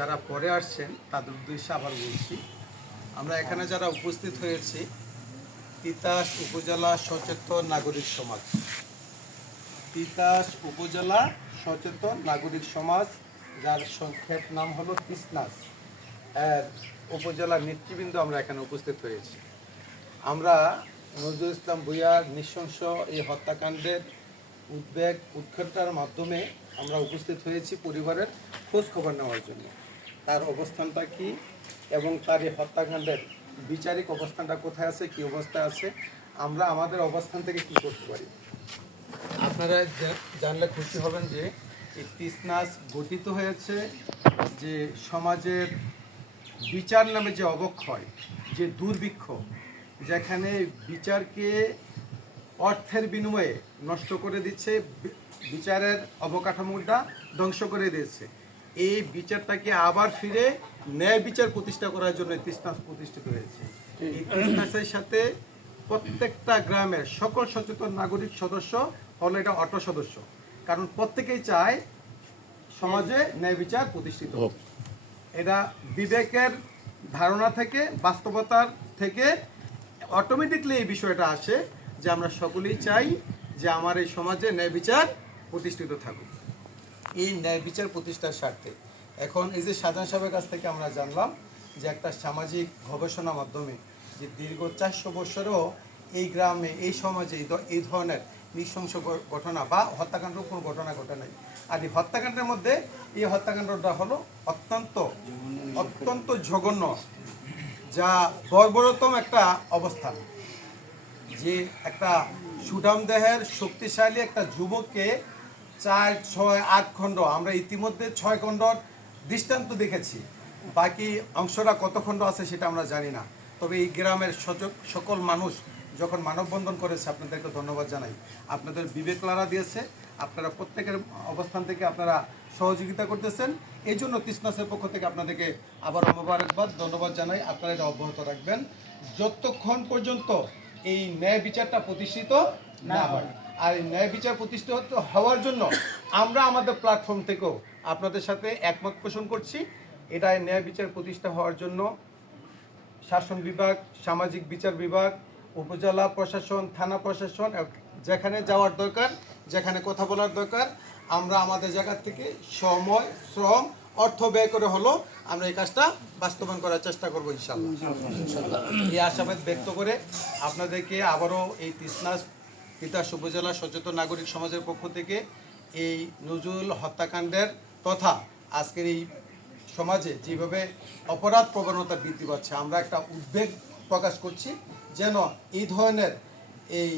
যারা পরে আসছেন, তাদের উদ্দেশ্যে আবার বলছি, আমরা এখানে যারা উপস্থিত হয়েছি, তিতাস উপজেলা সচেতন নাগরিক সমাজ। তিতাস উপজেলা সচেতন নাগরিক সমাজ, যার সংক্ষেপ নাম হলো তিসনাস। এর উপজেলা নেতৃবৃন্দ আমরা এখানে উপস্থিত হয়েছি। আমরা নজরুল ইসলাম ভুইয়ার নৃশংস এই হত্যাকাণ্ডের উদ্বেগ, উৎকণ্ঠার মাধ্যমে আমরা উপস্থিত হয়েছি পরিবারের খোঁজ খবর নেওয়ার জন্য। তার অবস্থানটা কি এবং তার এই হত্যাকাণ্ডের বিচারিক অবস্থানটা কোথায় আছে, কি অবস্থায় আছে, আমরা আমাদের অবস্থান থেকে কি করতে পারি? আপনারা জানলে খুশি হবেন যে এই তিসনাস গঠিত হয়েছে যে সমাজের বিচার নামে যে অবক্ষয়, যে দুর্ভিক্ষ, যেখানে বিচারকে অর্থের বিনিময়ে নষ্ট করে দিচ্ছে বিচারের অবকাঠামোটা ধ্বংস করে দিয়েছে। এই বিচারটাকে আবার ফিরে ন্যায় বিচার প্রতিষ্ঠা করার জন্য তিস্তাস প্রতিষ্ঠিত হয়েছে। এই তিস্তাসের সাথে প্রত্যেকটা গ্রামের সকল সচেতন নাগরিক সদস্য হলো এটা অটো সদস্য কারণ প্রত্যেকেই চায় সমাজে ন্যায় বিচার প্রতিষ্ঠিত হোক। এটা বিবেকের ধারণা থেকে বাস্তবতার থেকে অটোমেটিকলি এই বিষয়টা আসে যে আমরা সকলেই চাই যে আমার এই সমাজে ন্যায় বিচার প্রতিষ্ঠিত থাকুক। এই ন্যায় বিচার প্রতিষ্ঠার স্বার্থে। এখন এই যে শাহজাহান সাহেবের কাছ থেকে আমরা জানলাম যে একটা সামাজিক গবেষণা মাধ্যমে যে দীর্ঘ চারশো বছরেও এই গ্রামে, এই সমাজে এই ধরনের নৃশংস ঘটনা বা হত্যাকাণ্ড কোনো ঘটনা ঘটে নাই। আর এই হত্যাকাণ্ডের মধ্যে এই হত্যাকাণ্ডটা হলো অত্যন্ত অত্যন্ত জঘন্য, যা বর্বরতম একটা অবস্থান। যে একটা সুঠাম দেহের শক্তিশালী একটা যুবককে চার, ছয়, আট খণ্ড। আমরা ইতিমধ্যে ছয় খণ্ডর দৃষ্টান্ত দেখেছি। বাকি অংশটা কত খণ্ড আছে সেটা আমরা জানি না। তবে এই গ্রামের সকল মানুষ যখন মানববন্ধন করেছে, আপনাদেরকে ধন্যবাদ জানাই। আপনাদের বিবেক লারা দিয়েছে। আপনারা প্রত্যেকের অবস্থান থেকে আপনারা সহযোগিতা করতেছেন। এই জন্য কৃষ্ণাসের পক্ষ থেকে আপনাদেরকে আবার মোবারকবাদ ধন্যবাদ জানাই। আপনারা এটা অব্যাহত রাখবেন। যতক্ষণ পর্যন্ত এই ন্যায় বিচারটা প্রতিষ্ঠিত না হয়। আর এই ন্যায় বিচার প্রতিষ্ঠিত হওয়ার জন্য আমরা আমাদের প্ল্যাটফর্ম থেকেও আপনাদের সাথে একমত পোষণ করছি। এটা ন্যায় বিচার প্রতিষ্ঠা হওয়ার জন্য শাসন বিভাগ সামাজিক বিচার বিভাগ উপজেলা প্রশাসন থানা প্রশাসন যেখানে যাওয়ার দরকার যেখানে কথা বলার দরকার আমরা আমাদের জায়গা থেকে সময় শ্রম অর্থ ব্যয় করে হলো আমরা এই কাজটা বাস্তবায়ন করার চেষ্টা করব ইনশাল্লাহ এই আশাবাদ ব্যক্ত করে আপনাদেরকে আবারও এই তৃষ্ণাস তিতাস উপজেলা সচেতন নাগরিক সমাজের পক্ষ থেকে এই নজরুল হত্যাকাণ্ডের তথা আজকের এই সমাজে যেভাবে অপরাধ প্রবণতা বৃদ্ধি পাচ্ছে, আমরা একটা উদ্বেগ প্রকাশ করছি যেন এই ধরনের এই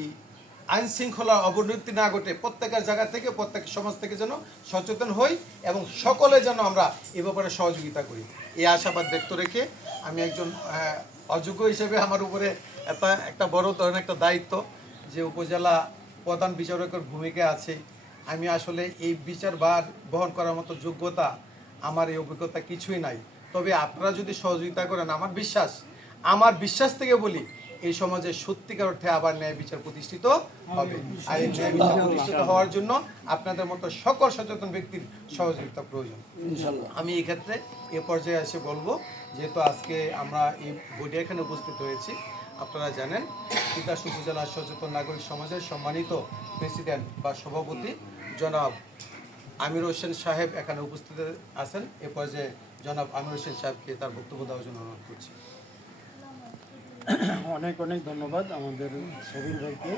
আইন শৃঙ্খলা অবনতি না ঘটে প্রত্যেকের জায়গা থেকে প্রত্যেক সমাজ থেকে যেন সচেতন হই এবং সকলে যেন আমরা এ ব্যাপারে সহযোগিতা করি। এই আশাবাদ ব্যক্ত রেখে আমি একজন অযোগ্য হিসেবে আমার উপরে একটা একটা বড় ধরনের একটা দায়িত্ব যে উপজেলা প্রধান বিচারকের ভূমিকা আছে আমি আসলে এই বিচার বার বহন করার মতো যোগ্যতা আমার এই অভিজ্ঞতা কিছুই নাই। তবে আপনারা যদি সহযোগিতা করেন আমার বিশ্বাস আমার বিশ্বাস থেকে বলি এই সমাজে সত্যিকার অর্থে আবার ন্যায় বিচার প্রতিষ্ঠিত হবে। আর এই ন্যায় বিচার প্রতিষ্ঠিত হওয়ার জন্য আপনাদের মতো সকল সচেতন ব্যক্তির সহযোগিতা প্রয়োজন। আমি এক্ষেত্রে এ পর্যায়ে এসে বলব যেহেতু আজকে আমরা এই বডি এখানে উপস্থিত হয়েছি আপনারা জানেন তিতাস উপজেলা সচেতন নাগরিক সমাজের সম্মানিত প্রেসিডেন্ট বা সভাপতি জনাব আমির হোসেন সাহেব এখানে উপস্থিত আছেন। এ পর্যায়ে জনাব আমির হোসেন সাহেবকে তার বক্তব্য দেওয়ার জন্য অনুরোধ করছি। অনেক অনেক ধন্যবাদ আমাদের সবির ভাইকে।